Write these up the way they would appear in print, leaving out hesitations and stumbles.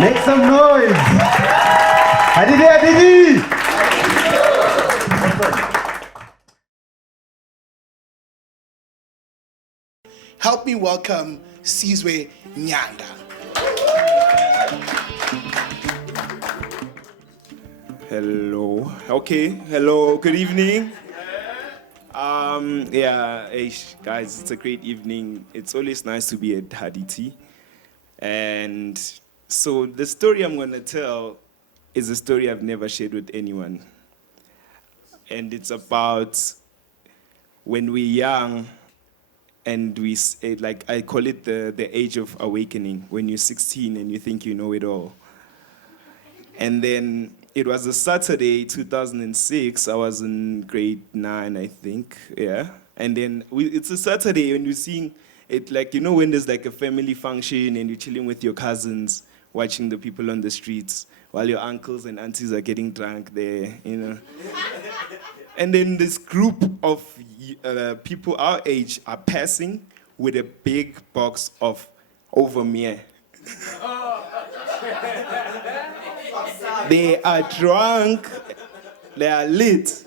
Make some noise. Hadidi, hadidi. Help me welcome Sizwe Nyanga. Hello. Okay. Hello. Good evening. Guys, it's a great evening. It's always nice to be at Haditi. And so the story I'm going to tell is a story I've never shared with anyone. And it's about when we're young and I call it the age of awakening, when you're 16 and you think you know it all. And then it was a Saturday, 2006. I was in grade 9, I think, yeah. And then it's a Saturday when you're seeing it, like, you know, when there's like a family function and you're chilling with your cousins, watching the people on the streets while your uncles and aunties are getting drunk there, you know. And then this group of people our age are passing with a big box of Overmeer. They are drunk, they are lit.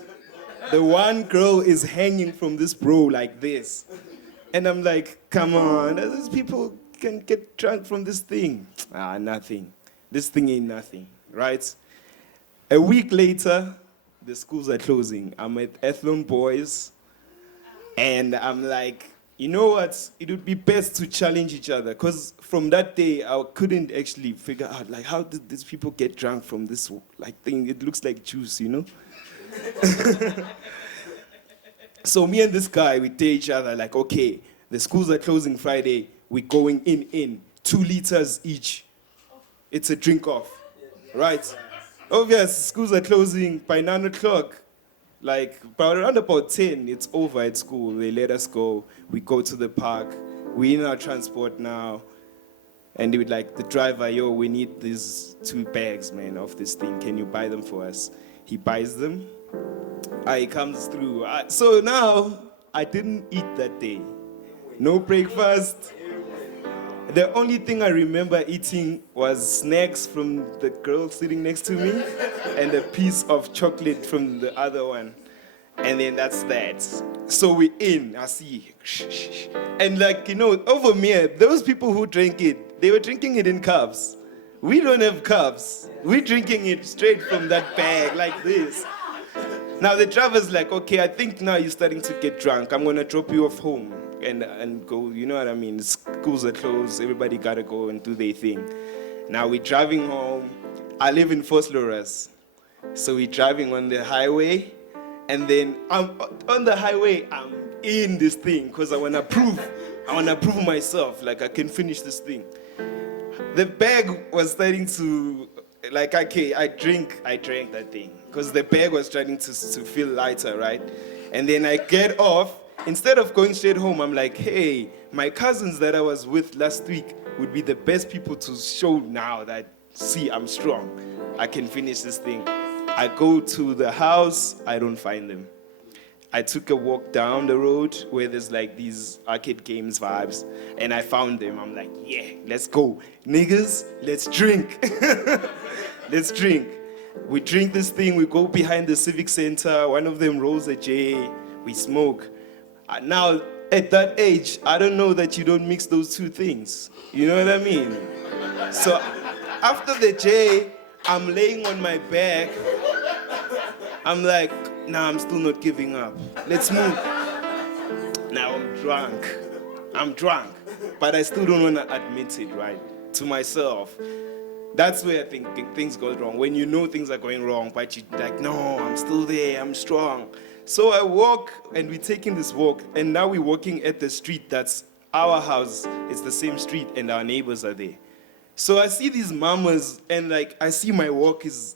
The one girl is hanging from this bro like this. And I'm like, come on, these people can get drunk from this thing. Nothing. This thing ain't nothing, right? A week later, the schools are closing. I'm at Athlone Boys, and I'm like, you know what? It would be best to challenge each other, because from that day, I couldn't actually figure out, like, how did these people get drunk from this, like, thing? It looks like juice, you know? So me and this guy, we tell each other, like, okay, the schools are closing Friday. We're going in 2 liters each. It's a drink off, right? Obvious, schools are closing by 9 o'clock. Like, around about 10, it's over at school. They let us go. We go to the park. We're in our transport now. And they would like, the driver, yo, we need these 2 bags, man, of this thing. Can you buy them for us? He buys them. He comes through. So now, I didn't eat that day. No breakfast. The only thing I remember eating was snacks from the girl sitting next to me and a piece of chocolate from the other one. And then that's that. So we in, I see. And like, you know, over me, those people who drink it, they were drinking it in cups. We don't have cups. We're drinking it straight from that bag like this. Now the driver's like, okay, I think now you're starting to get drunk. I'm going to drop you off home and go, you know what I mean? Schools are closed. Everybody got to go and do their thing. Now we're driving home. I live in Vosloorus. So we're driving on the highway. And then I'm on the highway, I'm in this thing because I want to prove myself, like I can finish this thing. The bag was starting to, like, okay, I drank that thing because the bag was starting to feel lighter, right? And then I get off. Instead of going straight home, I'm like, hey, my cousins that I was with last week would be the best people to show now that, see, I'm strong. I can finish this thing. I go to the house, I don't find them. I took a walk down the road where there's like these arcade games vibes, and I found them. I'm like, yeah, let's go. Niggas, let's drink. Let's drink. We drink this thing, we go behind the civic center, one of them rolls a J, we smoke. Now, at that age, I don't know that you don't mix those 2 things. You know what I mean? So, after the J, I'm laying on my back. I'm like, nah, I'm still not giving up. Let's move. Now I'm drunk. But I still don't want to admit it, right? To myself. That's where I think things go wrong. When you know things are going wrong, but you're like, no, I'm still there, I'm strong. So I walk, and we're taking this walk, and now we're walking at the street that's our house. It's the same street, and our neighbors are there. So I see these mamas, and like, I see my walk is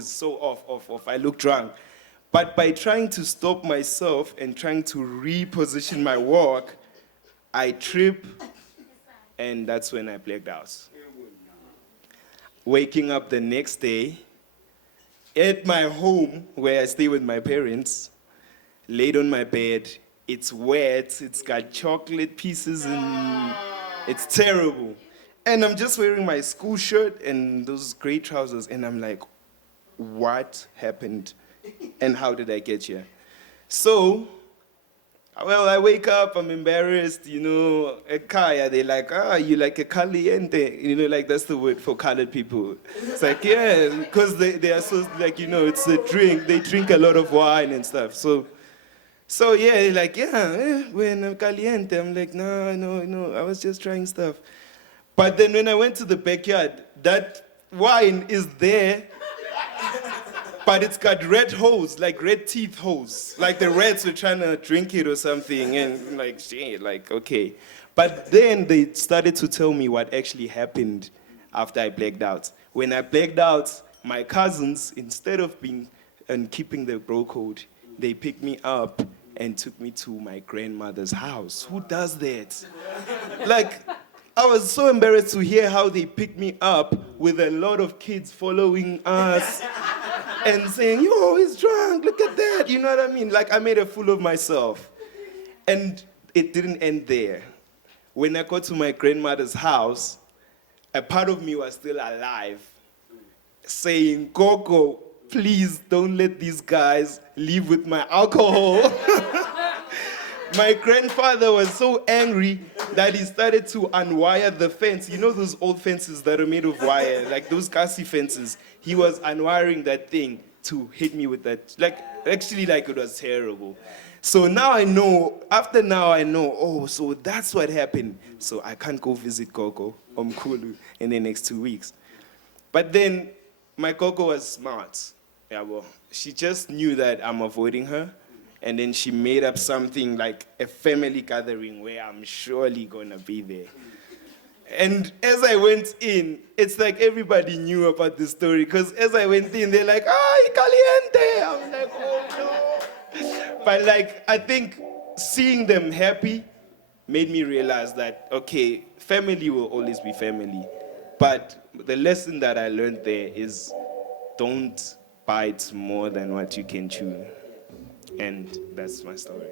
so off. I look drunk. But by trying to stop myself and trying to reposition my walk, I trip, and that's when I blacked out. Waking up the next day, at my home, where I stay with my parents, laid on my bed, it's wet, it's got chocolate pieces, and it's terrible. And I'm just wearing my school shirt and those gray trousers, and I'm like, what happened? And how did I get here? So, well, I wake up, I'm embarrassed, a kaya, they're like, you like a caliente, like that's the word for colored people. It's like, yeah, because they are so, like, it's a drink, they drink a lot of wine and stuff. So yeah, they're like, yeah, when caliente, I'm like, no, I was just trying stuff. But then when I went to the backyard, that wine is there, but it's got red holes, like red teeth holes. Like the rats were trying to drink it or something, and like, shit, like, okay. But then they started to tell me what actually happened after I blacked out. When I blacked out, my cousins, instead of being and keeping the bro code, they picked me up and took me to my grandmother's house. Who does that? Like, I was so embarrassed to hear how they picked me up with a lot of kids following us and saying, yo, he's drunk, look at that, you know what I mean? Like, I made a fool of myself. And it didn't end there. When I got to my grandmother's house, a part of me was still alive, saying, Gogo, please don't let these guys leave with my alcohol. My grandfather was so angry that he started to unwire the fence. You know those old fences that are made of wire, like those gassy fences? He was unwiring that thing to hit me with that. Like, actually, like, it was terrible. So now I know, oh, so that's what happened. So I can't go visit Gogo Omkulu in the next 2 weeks. But then my Gogo was smart. Yeah, well, she just knew that I'm avoiding her. And then she made up something like a family gathering where I'm surely gonna be there. And as I went in, it's like everybody knew about the story, because as I went in, they're like, caliente! I'm like, oh no. But like, I think seeing them happy made me realize that, okay, family will always be family. But the lesson that I learned there is don't bite more than what you can chew. And that's my story.